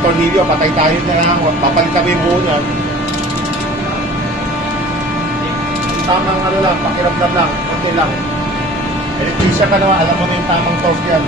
tornilyo, patay tayo na lang. Papalit kami yung buo niyan. Tamang ano lang, pakiramdam lang. Okay lang. Electrician ka naman, alam mo na yung tamang torque yan.